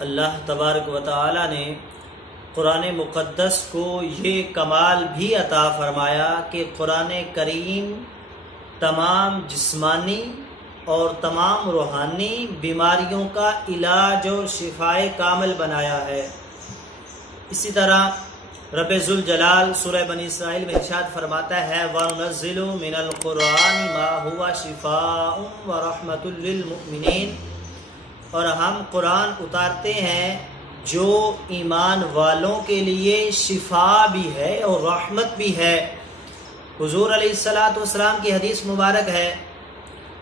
اللہ تبارک و تعالی نے قرآن مقدس کو یہ کمال بھی عطا فرمایا کہ قرآن کریم تمام جسمانی اور تمام روحانی بیماریوں کا علاج اور شفائے کامل بنایا ہے۔ اسی طرح رب ذوالجلال سورہ بنی اسرائیل میں ارشاد فرماتا ہے وَنُنَزِّلُ مِنَ الْقُرْآنِ مَا هُوَ شِفَاءٌ وَرَحْمَةٌ لِّلْمُؤْمِنِينَ، اور ہم قرآن اتارتے ہیں جو ایمان والوں کے لیے شفا بھی ہے اور رحمت بھی ہے۔ حضور علیہ السلام کی حدیث مبارک ہے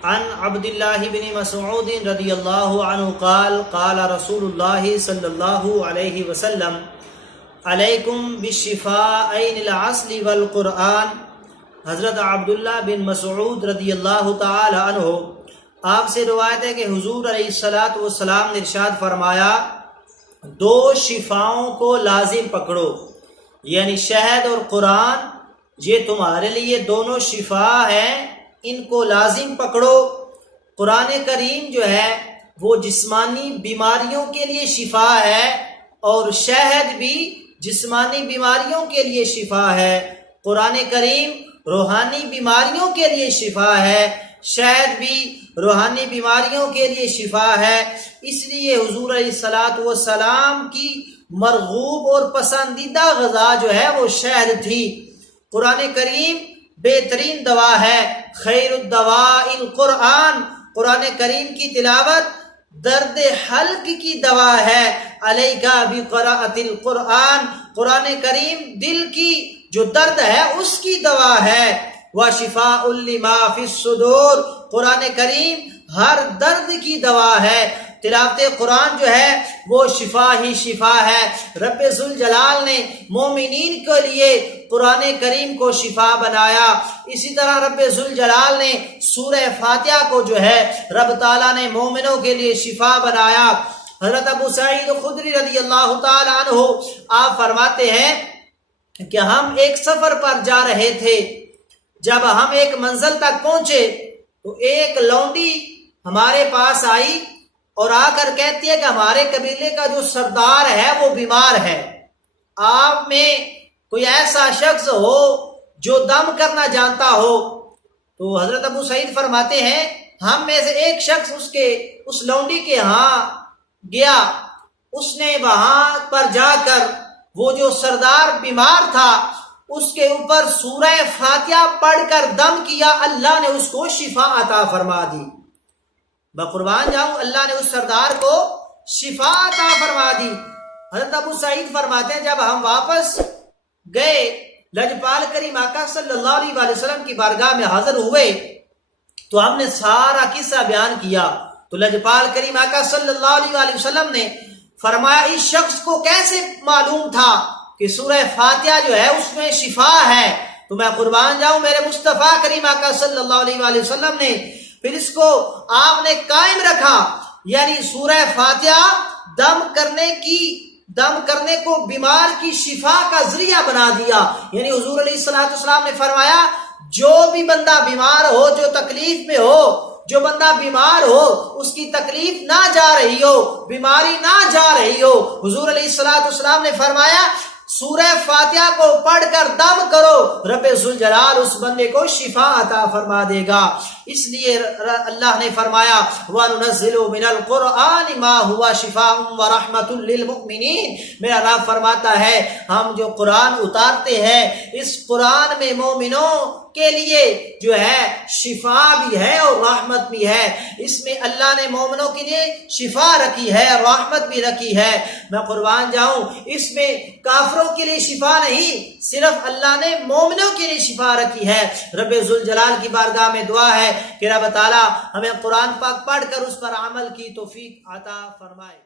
عن عبداللہ بن مسعود رضی اللہ عنہ قال قال رسول اللہ صلی اللہ علیہ وسلم علیکم بالشفاءین العسل والقرآن۔ حضرت عبداللہ بن مسعود رضی اللہ تعالی عنہ آپ سے روایت ہے کہ حضور علیہ السلام نے ارشاد فرمایا دو شفاؤں کو لازم پکڑو، یعنی شہد اور قرآن، یہ تمہارے لیے دونوں شفا ہیں، ان کو لازم پکڑو۔ قرآن کریم جو ہے وہ جسمانی بیماریوں کے لیے شفا ہے اور شہد بھی جسمانی بیماریوں کے لیے شفا ہے۔ قرآن کریم روحانی بیماریوں کے لیے شفا ہے، شہد بھی روحانی بیماریوں کے لیے شفا ہے۔ اس لیے حضور علیہ السلام کی مرغوب اور پسندیدہ غذا جو ہے وہ شہد تھی۔ قرآن کریم بہترین دوا ہے، خیر الدواء القرآن۔ قرآن کریم کی تلاوت درد حلق کی دوا ہے، علیک بقراءۃ القرآن۔ قرآن کریم دل کی جو درد ہے اس کی دوا ہے، وشفاء لما فی الصدور۔ قرآن کریم ہر درد کی دوا ہے۔ تلاوت قرآن جو ہے وہ شفا ہی شفا ہے۔ رب ذوالجلال نے مومنین کے لیے قرآن کریم کو شفا بنایا۔ اسی طرح رب ذوالجلال نے سورہ فاتحہ کو جو ہے رب تعالیٰ نے مومنوں کے لیے شفا بنایا۔ حضرت ابو سعید خدری رضی اللہ تعالی عنہ آپ فرماتے ہیں کہ ہم ایک سفر پر جا رہے تھے، جب ہم ایک منزل تک پہنچے تو ایک لونڈی ہمارے پاس آئی اور آ کر کہتی ہے کہ ہمارے قبیلے کا جو سردار ہے وہ بیمار ہے، آپ میں کوئی ایسا شخص ہو جو دم کرنا جانتا ہو۔ تو حضرت ابو سعید فرماتے ہیں ہم میں سے ایک شخص اس لونڈی کے ہاں گیا، اس نے وہاں پر جا کر وہ جو سردار بیمار تھا اس کے اوپر سورہ فاتحہ پڑھ کر دم کیا، اللہ نے اس کو شفا عطا فرما دی۔ بقربان جاؤں اللہ نے اس سردار کو شفا عطا فرما دی۔ حضرت ابو سعید فرماتے ہیں جب ہم واپس گئے لجپال کریم آقا صلی اللہ علیہ وسلم کی بارگاہ میں حاضر ہوئے تو ہم نے سارا قصہ بیان کیا، تو لجپال کریم آقا صلی اللہ علیہ وسلم نے فرمایا اس شخص کو کیسے معلوم تھا کہ سورہ فاتحہ جو ہے اس میں شفا ہے؟ تو میں قربان جاؤں میرے مصطفیٰ کریم آقا صلی اللہ علیہ وسلم نے پھر اس کو آپ نے قائم رکھا، یعنی سورہ فاتحہ دم کرنے کو بیمار کی شفا کا ذریعہ بنا دیا۔ یعنی حضور علیہ السلام نے فرمایا جو بھی بندہ بیمار ہو، جو تکلیف میں ہو، جو بندہ بیمار ہو اس کی تکلیف نہ جا رہی ہو، بیماری نہ جا رہی ہو، حضور علیہ السلام نے فرمایا سورہ فاتحہ کو پڑھ کر دم کرو، رب ذوالجلال اس بندے کو شفا عطا فرما دے گا۔ اس لیے اللہ نے فرمایا وَنُنَزِّلُ مِنَ الْقُرْآنِ مَا هُوَ شِفَاءٌ وَرَحْمَةٌ لِّلْمُؤْمِنِينَ۔ میرا رب فرماتا ہے ہم جو قرآن اتارتے ہیں اس قرآن میں مومنوں کے لیے جو ہے شفا بھی ہے اور رحمت بھی ہے۔ اس میں اللہ نے مومنوں کے لیے شفا رکھی ہے، رحمت بھی رکھی ہے۔ میں قربان جاؤں اس میں کافروں کے لیے شفا نہیں، صرف اللہ نے مومنوں کے لیے شفا رکھی ہے۔ رب ذوالجلال کی بارگاہ میں دعا ہے کہ رب تعالی ہمیں قرآن پاک پڑھ کر اس پر عمل کی توفیق عطا فرمائے۔